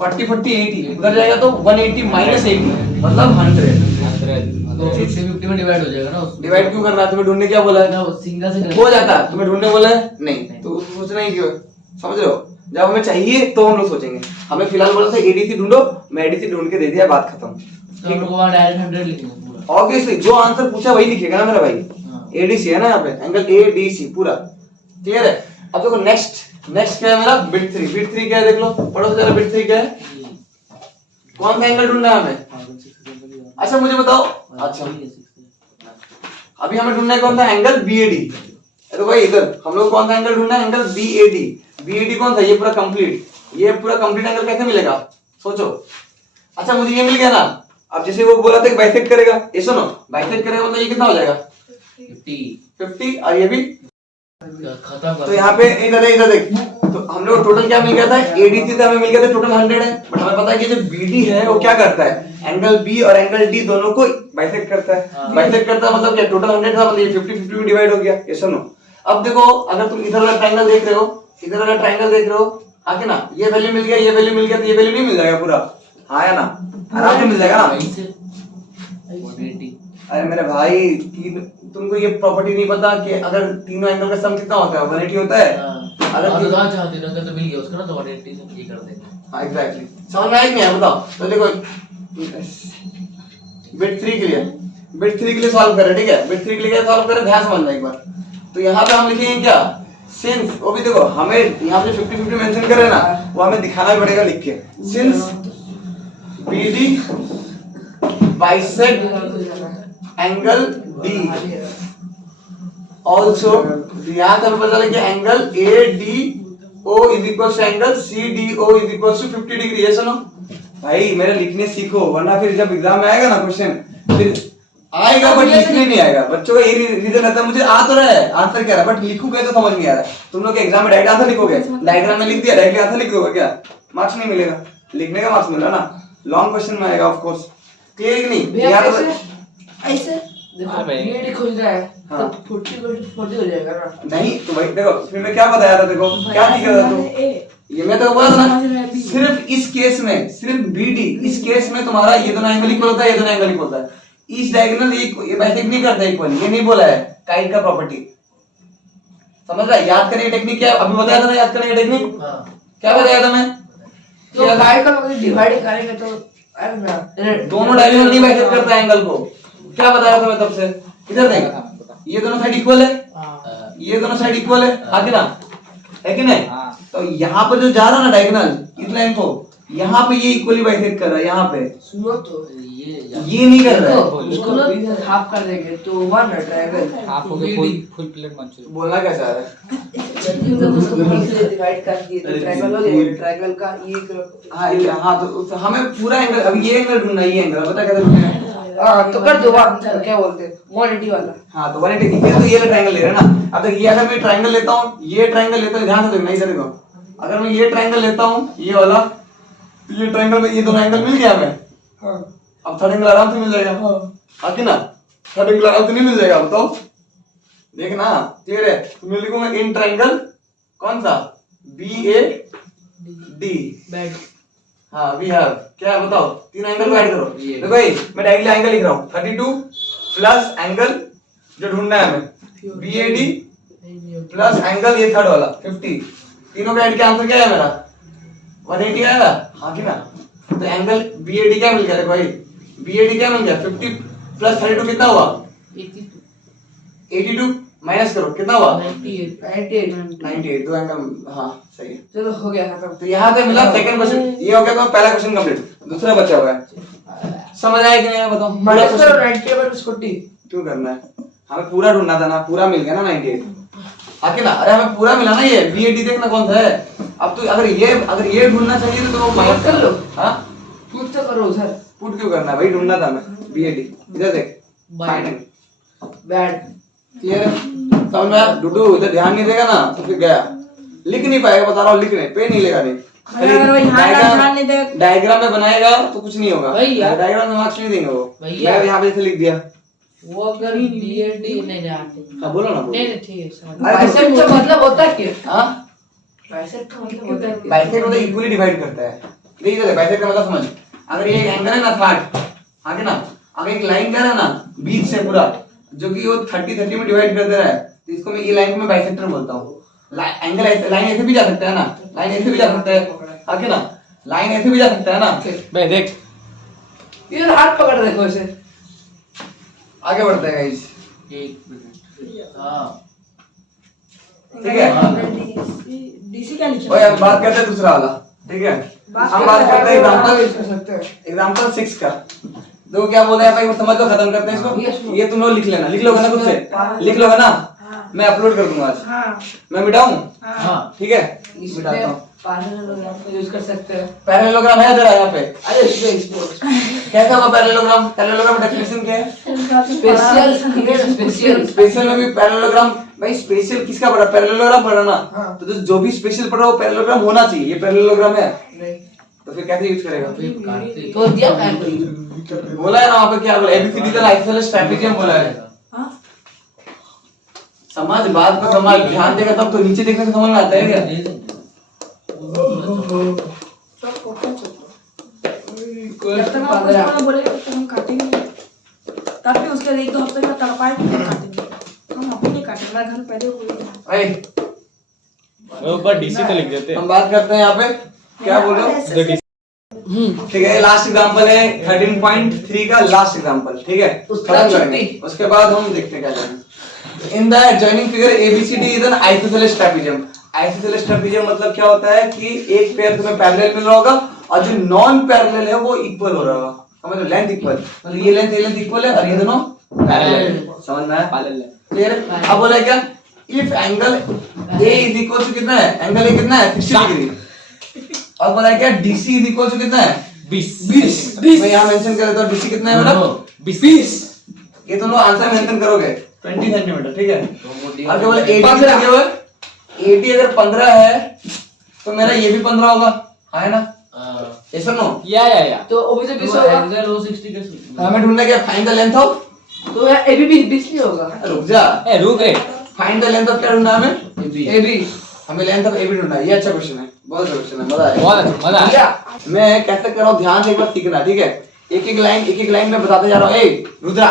40 40 80 उधर जाएगा तो 180 माइनस 80 मतलब 100। 50 में डिवाइड हो जाएगा ना उसमें। डिवाइड क्यों करना है? तुम्हें ढूंढने क्या बोला है? ना सिंगल से हो जाता है। तुम्हें ढूंढने बोला है? नहीं। तो सोचना ही क्यों है? समझ रहे हो? जब हमें चाहिए तो हम लोग सोचेंगे। हमें फिलहाल बोला था एडीसी ढूंढो, मैं एडीसी ढूंढ के दे दिया, बात खत्म। तो हम लोग वहाँ डायरेक्ट 100 लिखेंगे पूरा। ऑब्वियसली जो आंसर पूछा वही लिखेगा ना मेरा भाई। हाँ। एडीसी है ना यहाँ पे, एंगल एडीसी पूरा क्लियर है। अब देखो नेक्स्ट क्या है मेरा? बिट 3। बिट 3 क्या है देख लो, पढ़ो तो जरा। बिट 3 क्या है? कौन सा एंगल ढूंढना है हमें? अच्छा मुझे बताओ। अच्छा अभी हमें ढूंढना है कौन सा एंगल? बीएडी। तो भाई इधर हम लोग कौन सा एंगल ढूंढना है? Angle BOD. बीएडी कौन सा? ये पूरा कंप्लीट। ये पूरा कंप्लीट एंगल कैसे मिलेगा सोचो। अच्छा मुझे ये मिल गया ना। अब जैसे वो बोला था कि बाइसेक्ट करेगा, ये सुनो, बाइसेक्ट करेगा मतलब ये कितना हो जाएगा? 50। और ये भी खत्म। तो यहाँ पे इधर देख, तो हम लोग टोटल क्या मिल गया था? एडीसी से हमें मिल गया था टोटल 100 है। बट हमें पता है कि जो बीडी है वो क्या करता है? एंगल बी और एंगल डी दोनों को बाइसेक्ट करता है। बाइसेक्ट करता है मतलब क्या? टोटल 100 था मतलब ये 50 50 में डिवाइड हो गया। ये सुनो, अब देखो अगर तुम इधर वाला ट्रायंगल देख रहे हो, इधर वाला ट्रायंगल देख रहे हो, आगे ना ये वैल्यू मिल गया, ये वैल्यू मिल गया, तो ये वैल्यू नहीं मिल जाएगा पूरा? हाँ या ना? आराम से मिल जाएगा ना? 180। अरे मेरे भाई तुमको ये प्रॉपर्टी नहीं पता कि अगर तीनों एंगल का सम कितना होता है? 180 होता है। अगर तो चाहते ना तो मिल गया उसका ना, तो 180 से ये कर देंगे। हाँ एग्जैक्टली। समझ में आया कि नहीं आया बताओ? तो देखो बिट 3 के लिए, बिट 3 के लिए सॉल्व करें, ठीक है? बिट 3 के लिए सॉल्व करें, ध्यान समझना एक बार। तो यहाँ पे हम लिखेंगे क्या? सिंस, वो भी देखो हमें यहाँ पे 50 50 मेंशन कर रहे हैं ना, वो हमें दिखाना पड़ेगा लिख के। Since BD bisect angle D also, यहाँ से हमें पता चला कि angle A D O is equal to angle C D O is equal to 50 degree. ये सुनो भाई, मेरे लिखने सीखो, वरना फिर जब एग्जाम में आएगा ना क्वेश्चन, फिर आएगा बट लिखने नहीं आएगा। बच्चों का ये रीजन रहता है, मुझे आ तो रहा है आंसर क्या रहा है, बट लिखूंगा तो समझ नहीं आ रहा है। तुम लोग एग्जाम में डायरेक्ट आंसर लिखोगे, डायग्राम में लिख दिया, डायरेक्ट आंसर लिख दोगे, क्या मार्क्स नहीं मिलेगा? लिखने का मार्क्स मिला ना, लॉन्ग क्वेश्चन में आएगा ऑफ कोर्स। क्लियर है कि नहीं? यार ऐसे देखो ये लिखो इधर है तो 40 हो जाएगा ना? नहीं तो भाई देखो फिर मैं क्या बताया था, देखो क्या लिख रहा था तू? ये मैं तो बोला था ना, सिर्फ इस केस में, सिर्फ बीडी इस केस में तुम्हारा ये दोनों एंगल इक्वल होता है, ये दोनों एंगल इक्वल होता है। इस डायगोनल ये बाइसेक्ट नहीं करता इक्वल, ये नहीं बोला है काइट का प्रॉपर्टी। समझ रहा है? याद करने की टेक्निक क्या है? अभी बताया था ना याद करने की टेक्निक। क्या बताया था मैं? तो काइट का डिवाइड करेंगे तो दोनों डायगोनल नहीं बाइसेक्ट करता एंगल को। क्या बताया था मैं तब से? इधर देख, ये दोनों साइड इक्वल है, ये दोनों साइड इक्वल है, आगे ना है कि नहीं? तो यहाँ पर जो जा रहा है ना डायगोनल इस लाइन को, यहाँ पे ये इक्वली बाइसेक्ट कर रहा है, यहाँ पे सुनो तो ये नहीं कर रहा है। उसको हाफ कर देंगे तो वन ट्रायंगल हाफ हो गया, फुल प्लेट मंचूरियन। बोलना कैसा है? डिवाइड कर दिए तो ट्रायंगल हो गया, ट्रायंगल का ये हाँ तो हमें पूरा एंगल, अब ये एंगल ढूंढना, ये एंगल बता कैसे ढूंढना है? तो कर दो क्या बोलते हैं 180 वाला। हाँ तो 180 ये तो ये ट्रायंगल ले रहे हैं ना। अब देखिए अगर मैं ट्रायंगल लेता हूँ, ये ट्रायंगल लेता हूँ, ध्यान से देखना इधर देखो, अगर मैं ये ट्रायंगल लेता हूँ ये वाला, तो ये ट्रायंगल में ये दोनों एंगल मिल गया हमें। अब थर्ड एंगल आराम से मिल जाएगा, हाँ कि ना? थर्ड एंगल आराम से नहीं मिल जाएगा बताओ? देखना क्लियर है? तो मैं लिखूंगा इन ट्रायंगल कौन सा? B A D. बैड हाँ वी हैव क्या है बताओ? तीन एंगल को ऐड करो। देखो भाई मैं डायरेक्टली एंगल लिख रहा हूँ 32 प्लस एंगल जो ढूंढना है हमें बीएडी प्लस एंगल ये थर्ड वाला 50, तीनों का ऐड के आंसर क्या है मेरा? 180 आएगा, हाँ कि ना? तो एंगल बीएडी क्या मिल गया? देखो भाई बीएडी क्या मिल गया? 50 प्लस 32 कितना हुआ? 82 माइनस करो कितना हुआ? 98 दो एंगल, हाँ सही है। चलो हो गया खत्म। तो यहाँ पे मिला सेकंड क्वेश्चन, ये हो गया तो पहला क्वेश्चन कंप्लीट, दूसरा बचा हुआ है। समझ आया कि नहीं बताओ? माइनस करो 98 क्यों करना है? हमें पूरा ढूंढना था ना, पूरा मिल गया ना 98 आके ना। अरे हमें पूरा मिला ना, ये बीएडी देखना कौन सा है। अब तो अगर ये ढूंढना चाहिए तो माइनस कर लो। हाँ पुट तो करो सर। पुट क्यों करना है भाई? ढूंढना था हमें बीएडी। इधर देख बैड क्लियर है? समझ में आया? डुडू इधर ध्यान नहीं देगा ना तो फिर गया, लिख नहीं पाएगा, बता रहा हूँ, लिख नहीं, पे नहीं लेगा नहीं। डायग्राम में बनाएगा तो कुछ नहीं होगा, डायग्राम में मार्क्स नहीं देंगे वो। मैं यहाँ पे जैसे लिख दिया वो अगर बीएडी नहीं जानते। हाँ बोलो ना बोलो। नहीं ठीक है समझ। अरे बाइसेप का मतलब होता है क्या? हाँ बाइसेप का मतलब होता है क्या? बाइसेप मतलब इक्वली डिवाइड करता है। देखिए बाइसेप का मतलब समझ, अगर ये एंगल है ना 60, आगे ना अगर एक लाइन जा रहा है ना बीच से पूरा, जो कि वो 30 में डिवाइड कर दे रहा है, तो इसको मैं ये लाइन को मैं बाइसेक्टर बोलता हूँ। एंगल ऐसे लाइन ऐसे भी जा सकता है ना, लाइन ऐसे भी जा सकता है, आगे ना लाइन ऐसे भी जा सकता है ना। बे देख इधर हाथ पकड़ देखो इसे। आगे बढ़ते हैं गाइस। एक मिनट हाँ ठीक है डीसी क्या लिखा ओए हम बात करते हैं दूसरा वाला, ठीक है हम बात करते हैं एग्जांपल 6 का। देखो क्या बोल रहे हैं भाई, वो समझ लो, खत्म करते हैं इसको। ये तुम लोग लिख लेना, लिख लोगे ना खुद से, लिख लोगे ना, मैं अपलोड कर दूंगा आज। हाँ मैं मिटाऊं, हाँ ठीक है इसमें मिटाता हूं। पैरेललोग्राम को यूज कर सकते हैं। पैरेललोग्राम है जरा यहाँ पे, अरे इसमें कैसा होगा पैरेललोग्राम? पैरेललोग्राम डेफिनेशन क्या है? स्पेशल स्पेशल में भी पैरेललोग्राम, भाई स्पेशल किसका पढ़ा? पैरेललोग्राम पढ़ा ना, हाँ। तो जो भी स्पेशल पढ़ा वो पैरेललोग्राम होना चाहिए। ये पैरेललोग्राम है नहीं तो फिर कैसे यूज करेगा? तो दिया मैं बोला है ना वहाँ पे, क्या बोला? एबीसीडी का आइसोलेशन ट्रेपेजियम बोला है। समझ बात को, समझ ध्यान देगा तब तो, नीचे देखने से समझ में आता है क्या? जब तक आप कुछ वाला बोलेगा तब तक हम काटेंगे, तब भी उसके 1-2 हफ्ते का तड़पाए फिर काटेंगे। हम अभी नहीं काटेंगे, हमारे घर में पहले कोई भाई वो ऊपर डीसी तो लिख देते हम बात करते हैं यहाँ पे, क्या बोल रहे हो? हैं ठीक है लास्ट एग्जांपल है 13.3 का लास्ट एग्जांपल, ठीक है खत्म करेंगे, उसके बाद हम देखते हैं क्या करेंगे। In the adjoining figure ABCD is an isosceles trapezium. Isosceles trapezium मतलब क्या होता है कि एक पेयर तुम्हें पैरेलल मिल रहा होगा और जो नॉन पैरेलल है वो इक्वल हो रहा होगा, समझ लो, लेंथ इक्वल, मतलब ये लेंथ इक्वल है और ये दोनों पैरेलल, समझ में आया? क्लियर? अब बोला क्या, if angle A is equal to कितना है? एंगल ए कितना है? 60 डिग्री। और बोला क्या, डीसी इज इक्वल टू कितना है? 20 मैं यहाँ मेंशन कर देता हूँ, डीसी कितना है मैडम? 20 ये तुम लोग आंसर मेंशन करोगे 20 सेंटीमीटर, ठीक है। और बोले 80 लगे हुए, 80 अगर 15 है तो मेरा ये भी 15 होगा, है ना? ऐसा नो या तो वो भी तो 20 होगा। एंगल वो 60 का हमें ढूंढना क्या? फाइंड द लेंथ ऑफ, तो यार ए भी 20 नहीं होगा। रुक जा, ए रुक रे फाइंड द लेंथ ऑफ क्या ढूंढना है हमें? ए भी हमें लेंथ ऑफ ए भी ढूंढना है। ये अच्छा क्वेश्चन है, बहुत अच्छा क्वेश्चन है, मजा आएगा। बहुत अच्छा मजा आया। मैं कैसे कर रहा हूँ, ध्यान से एक बार सीखना, ठीक है? एक एक लाइन में बताते जा रहा हूँ। ए रुद्रा,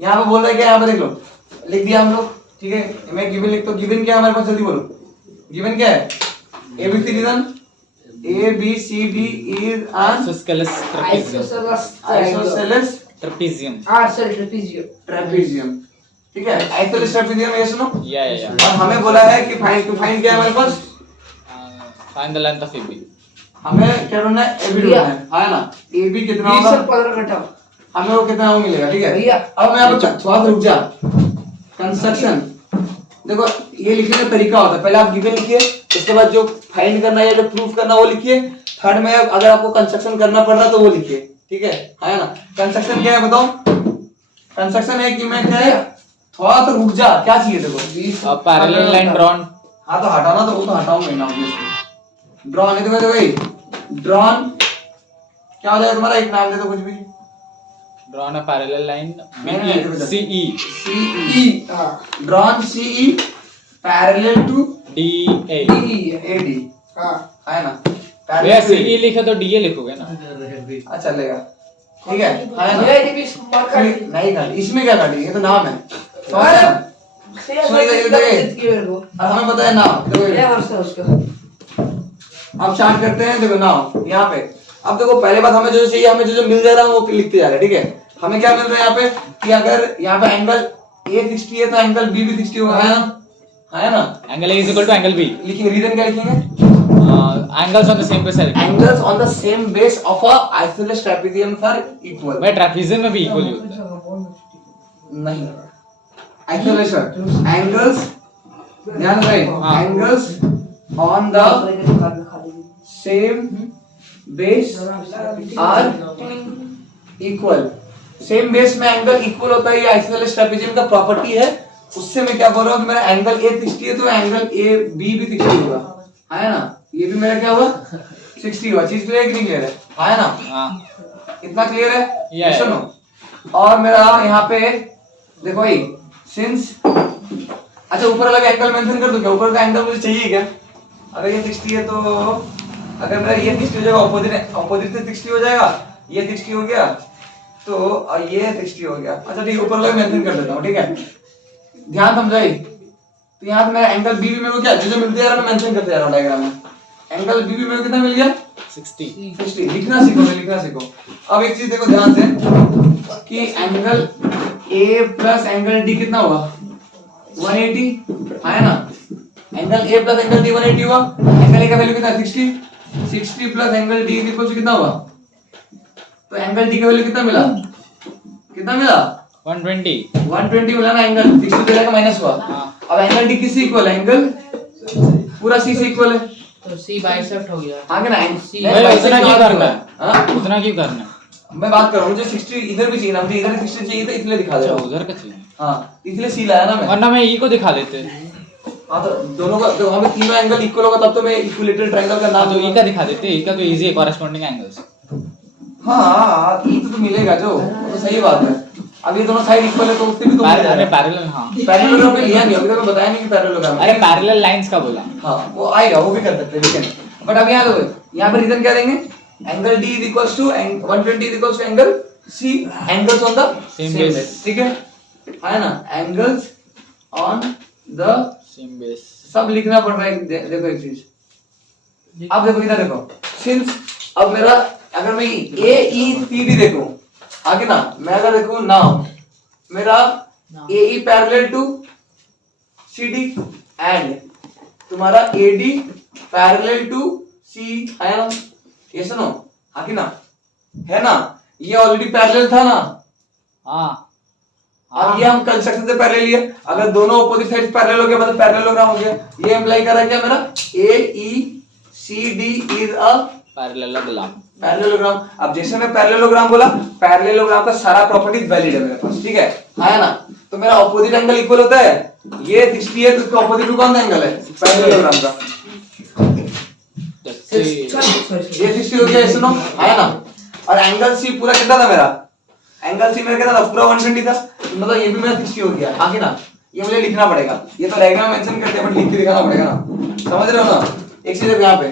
यहाँ पे बोल रहे क्या? यहाँ पे देख लो, लिख दिया हम लोग, ठीक है? मैं गिवन लिखता हूँ। गिवन क्या है हमारे पास? जल्दी बोलो, गिवन क्या है? ABCD is an isosceles isosceles trapezium trapezium, ठीक है? आइसोसेलेस ट्रेपेजियम, ये सुनो। या और हमें बोला है कि फाइंड क्या है हमारे पास? Find the length of AB. हमें क्या ढूंढना है? एबी ढूंढना है ना? एबी कितना होगा? 15 घटा हमें वो कितना वो मिलेगा, ठीक है? भैया। अब मैं आपको थोड़ा सा रुक जा। कंस्ट्रक्शन देखो, ये लिखने का तरीका होता है, पहले आप गिवन लिखिए, उसके बाद जो फाइंड करना है या जो प्रूफ करना है वो लिखिए, थर्ड में अगर आपको कंस्ट्रक्शन करना पड़ रहा है तो वो लिखिए, ठीक है ना? कंस्ट्रक्शन क्या है बताओ? कंस्ट्रक्शन है कि मैं क्या है, थोड़ा सा रुक जा, क्या चाहिए देखो? Parallel line drawn. हाँ तो हटाना, तो वो तो हटाऊंगा ही ना ऑब्वियसली। ड्रॉन है तो भाई ड्रॉन क्या हो जाएगा तुम्हारा? एक नाम दे दो कुछ भी। ड्रॉन अ पैरेलल लाइन नहीं, CE CE, drawn CE parallel to DA. AD, है ना? भैया सीई लिखो तो डीए लिखोगे ना? अच्छा चलेगा, ठीक है? है ना? भैया ये भी मार्क कर नहीं काटी, इसमें क्या काटी? ये तो नाम है, समझ रहे हैं? और हमें पता है नाम, देखो क्या वर्ष है उसका? अब स्टार्ट करते हैं। देखो नाम यहाँ पे, अब देखो पहले बात, हमें जो चाहिए, हमें जो मिल जा रहा है वो लिखते जा रहे हैं, ठीक है? हमें क्या मिल रहा है यहाँ पे कि अगर यहाँ पे एंगल A 60 है तो एंगल B भी 60 होगा, है ना? Angle A is equal to angle B. लिखेंगे, रीजन क्या लिखेंगे? Angles on the same base. Angles on the same base of a isosceles trapezium are equal. भाई ट्रेपेजियम में भी इक्वल ही होता है। नहीं, isolation angles, ध्यान रहे, हाँ। angles on the same base are equal. Same base में एंगल इक्वल होता है, ये आइसोसेलेस ट्रेपेजियम का प्रॉपर्टी है। उससे मैं क्या बोल रहा हूँ कि मेरा एंगल A 60 है तो एंगल A B भी 60 होगा, है ना? ये भी मेरा क्या होगा? 60 होगा। चीज क्लियर है कि नहीं क्लियर है ना? हाँ इतना क्लियर है? Yeah. सुनो, और मेरा यहाँ पे देखो भाई, सिंस अच्छा ऊपर वाला एंगल मेंशन कर दूं क्या? ऊपर का एंगल मुझे चाहिए क्या? अगर ये 60 है तो अगर मेरा ये 60 हो जाएगा, ऑपोजिट से 60 हो जाएगा, ये 60 हो गया तो ये 60 हो गया। अच्छा ठीक है, ऊपर वाला मेंशन कर देता हूँ, ठीक है? ध्यान समझाई। तो यहाँ पे मेरा एंगल बी भी मेरे को क्या जो मिलते जा रहा है मैं मेंशन करते जा रहा हूँ डायग्राम में। एंगल बी भी मेरे को कितना मिल गया? 60। लिखना सीखो, लिखना सीखो। अब एक चीज देखो ध्यान से कि angle A plus angle D कितना हुआ? 180 है ना? Angle A plus angle D 180 हुआ। एंगल ए का वैल्यू कितना है? 60 plus angle D equal to कितना हुआ? तो एंगल डी का वैल्यू कितना मिला? कितना मिला? 120 मिला ना। एंगल 60 पे का माइनस हुआ। अब एंगल डी किससे इक्वल है? एंगल पूरा सी से इक्वल है, तो सी बाइसेप्ट हो गया। हाँ क्या ना? C भाई उतना क्यों करना है? हाँ? उतना क्यों करना है? मैं बात कर रहा हूँ, मुझे 60 इधर भी चाहिए ना, मुझे इधर 60 चाहिए था इसलिए दिखा दे अच्छा रहा हूँ। उधर का चाहिए, हाँ इसलिए सी लाया ना मैं। वरना मैं ई को दिखा देते। हाँ तो दोनों का तो हमें तीनों एंगल इक्वल होगा तब तो मैं इक्विलेटरल ट्रायंगल का नाम तो ई का दिखा देते, ई का तो इजी है कॉरेस्पॉन्डिंग एंगल्स। हाँ ई तो मिलेगा जो, वो तो सही बात है। अब ये दोनों साइड इक्वल है तो उससे भी तो मिल अरे जाएगा। पैरेलल, हाँ पैरेललोग्राम पे लिया नहीं, अभी तक मैं बताया नहीं कि पैरेललोग्राम अरे पैरेलल लाइंस का बोला। हाँ वो आएगा, वो भी कर सकते हैं लेकिन बट अब यहाँ देखो, यहाँ पे रीजन क्या देंगे? Angle D is equals to 120 is equals to angle C, angles on the Same same base. Base, ठीक है ना? Angles on the same base. सब लिखना पड़ रहा है। देखो एक चीज, अब देखो इधर देखो, सिंस अब मेरा अगर मैं ए ई सी डी देखूं, आगे ना मैं अगर देखूं नाउ मेरा A E parallel to C D and तुम्हारा A D parallel to C है ना? ये सुनो, आगे ना है ना? ये ऑलरेडी पैरेलल था ना? हाँ अब ये हम कंस्ट्रक्शन से पहले लिए, अगर दोनों ऑपोजिट साइड पैरेलल हो गया मतलब पैरेललोग्राम हो गया। ये अप्लाई कर रहा है क्या मेरा? A E C D is a parallelogram. Parallelogram. अब जैसे मैं पैरेललोग्राम बोला, पैरेललोग्राम का सारा प्रॉपर्टी वैलिड है मेरे पास, ठीक है ना? तो मेरा ऑपोजिट एंगल इक्वल होता है, ये 60 है तो इसका ऑपोजिट कौन सा एंगल है? पैरेललोग्राम का। ये 60 हो गया, ये सुनो है ना? और एंगल सी पूरा कितना था मेरा? एंगल सी मेरा कितना था? पूरा 120 था, मतलब ये भी मेरा 60 हो गया। आगे ना ये मुझे लिखना पड़ेगा, ये तो डायग्राम मेंशन करते हैं बट लिख के दिखाना पड़ेगा ना, समझ रहे हो ना? एक चीज यहाँ पे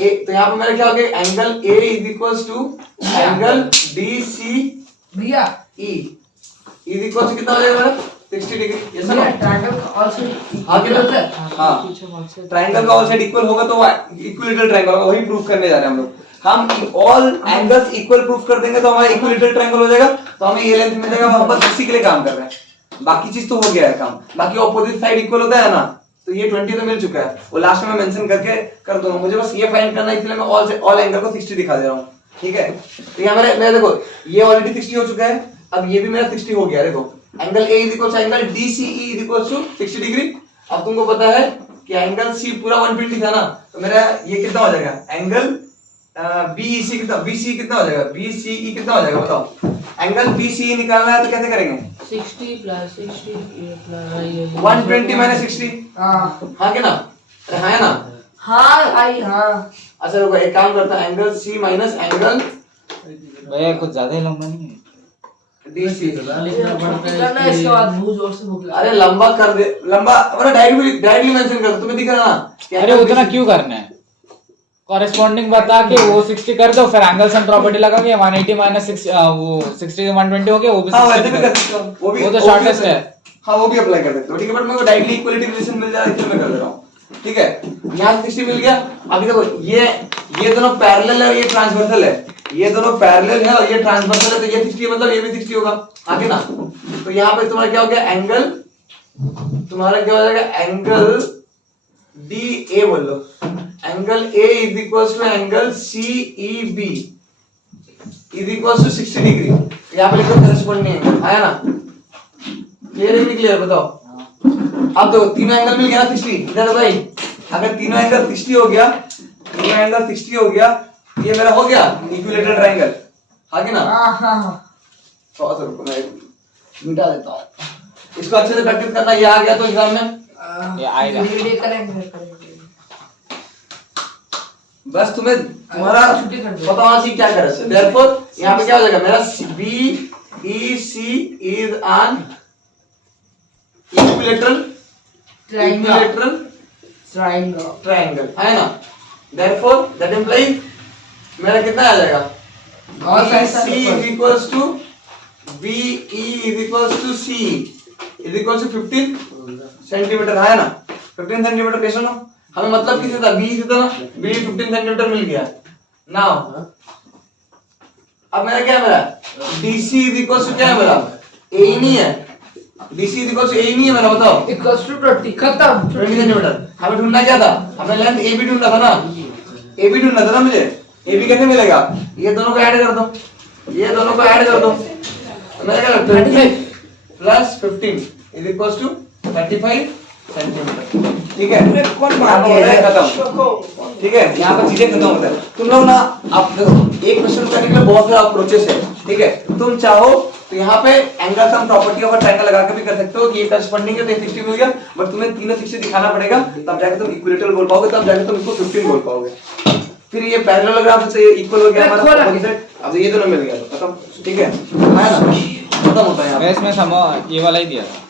ए, तो यहाँ पे मेरा क्या हो गया? Angle A is equals to angle D C भैया ई इज इक्वल्स कितना हो जाएगा मेरा? 60 डिग्री। ये सुनो, ट्रायंगल का ऑल साइड हाँ कितना? हाँ ट्रायंगल का ऑल साइड इक्वल होगा तो इक्विलेटरल ट्रायंगल होगा, वही प्रूफ करने जा रहे हैं हम लोग। हम ऑल एंगल्स इक्वल प्रूफ कर देंगे तो हमारा इक्विलेटरल ट्रायंगल हो जाएगा, तो हमें ये लेंथ मिल जाएगा। वहां पर इसी के लिए काम कर रहे हैं, बाकी चीज तो हो गया है काम। बाकी ऑपोजिट साइड इक्वल होता है ना, तो ये 20 तो मिल चुका है, वो लास्ट में मैं मेंशन करके कर दूंगा। मुझे बस ये फाइंड करना है, इसलिए मैं ऑल एंगल को 60 दिखा दे रहा हूँ, ठीक है? तो यहाँ मेरा देखो ये ऑलरेडी 60 हो चुका है, अब ये भी मेरा 60 हो गया। देखो angle A is equal to angle DCE is equal to 60 degree. अब तुमको पता है कि एंगल सी पूरा 120 था ना, तो मेरा ये कितना हो जाएगा? एंगल BEC कितना, BCE कितना हो जाएगा? BCE कितना हो जाएगा बताओ? एंगल BCE निकालना है तो कैसे करेंगे? 60 प्लस 60 प्लस 120 माइनस 60, हाँ हाँ क्या ना? अरे हाँ है ना? हाँ आई हाँ अच्छा रुको, एक काम करता है, एंगल C माइनस एंगल भैया कुछ ज्यादा ही लंबा नहीं है। DC। लिखना पड़ता करना है इसके बाद बहुत जोर से भूख लगी। अरे लंबा कर दे, लंबा मतलब डायरेक्टली मेंशन कर दो, तुम्हें दिख रहा ना कि अरे angle उतना BC क्यों करना है? कॉरेस्पॉन्डिंग बता के वो 60 कर दो, फिर एंगल सम प्रॉपर्टी लगा के 180 माइनस 6 वो 60 से 120 हो गया, वो भी हाँ 60 वैसे भी कर सकते हो, वो तो शॉर्टेस्ट है। हाँ वो भी अप्लाई कर सकते हो, ठीक है? बट मेरे को डायरेक्टली इक्वलिटी रिलेशन मिल जा रहा है इसलिए मैं कर दे रहा हूँ, ठीक है? यहाँ 60 मिल गया। अभी देखो ये दोनों पैरेलल है और ये ट्रांसवर्सल है, ये दोनों पैरेलल है और ये ट्रांसवर्सल है, तो ये 60 मतलब ये भी 60 होगा, आगे ना? तो यहाँ पे तुम्हारा क्या हो गया? एंगल तुम्हारा क्या हो जाएगा? एंगल DA बोल लो, angle A is equals to angle CEB is equals to 60 degree. यहाँ पे लिखो करेस्पॉन्डिंग एंगल, आया ना? क्लियर है नहीं क्लियर बताओ? अब तो तीनों एंगल मिल गया ना 60। इधर भाई अगर तीनों एंगल 60 हो गया, तीनों एंगल 60 हो गया, ये मेरा हो गया इक्विलेटरल ट्रायंगल, आगे ना? हाँ हाँ थोड़ा सा रुको, मैं मिटा देता हूँ इसको, अच्छे से प्रैक्टिस करना। ये आ गया तो एग्जाम में ये आएगा। वीडियो करेंगे। बस तुम्हें तुम्हारा छुट्टी कर दो। पता होना चाहिए क्या कर रहे हैं। देयरफॉर यहाँ पे क्या हो जाएगा मेरा B E C is an equilateral triangle है ना। देयरफॉर दैट इंप्लाइज मेरा कितना आ जाएगा और B C is equals to B E is equals to C is equals to 15 centimetre है ना। 15 सेंटीमीटर कैसे ना हमें मतलब किसे था बी से था ना बी 15 सेंटीमीटर मिल गया। नाउ अब मेरा क्या है मेरा डीसी इज इक्वल्स टू क्या है मेरा ए ही नहीं है। डीसी इज इक्वल्स टू ए ही नहीं है मेरा बताओ इक्वल्स टू 20 खत्म 20 सेंटीमीटर। हमें ढूंढना क्या था हमें लेंथ ए बी ढूंढना था ना। ए बी ढूंढना था ना मुझे। ए बी कैसे मिलेगा ये दोनों को ऐड कर दो ये दोनों को ऐड कर दो तो मेरा क्या 20 plus 15 is equals to 35 centimetre. ठीक है कौन यहाँ पर हो जाए खत्म। ठीक है यहाँ पर चीजें खत्म होता है। तुम लोग ना आप देखो एक क्वेश्चन करने के लिए बहुत सारे अप्रोचेस है। ठीक है तुम चाहो तो यहाँ पे angle sum property of triangle लगा के भी कर सकते हो कि ये करस्पॉन्डिंग है तो 60 मिल गया बट तुम्हें तीनों 60 दिखाना पड़ेगा तब जाके तुम इक्विलेटरल बोल पाओगे तब जाके तुम इसको 15 बोल पाओगे। फिर ये पैरेललोग्राम से इक्वल हो गया हमारा ऑपोजिट। अब ये दोनों मिल गया खत्म। ठीक है ना खत्म होता है यहाँ पे। मैं इसमें ये वाला ही दिया था।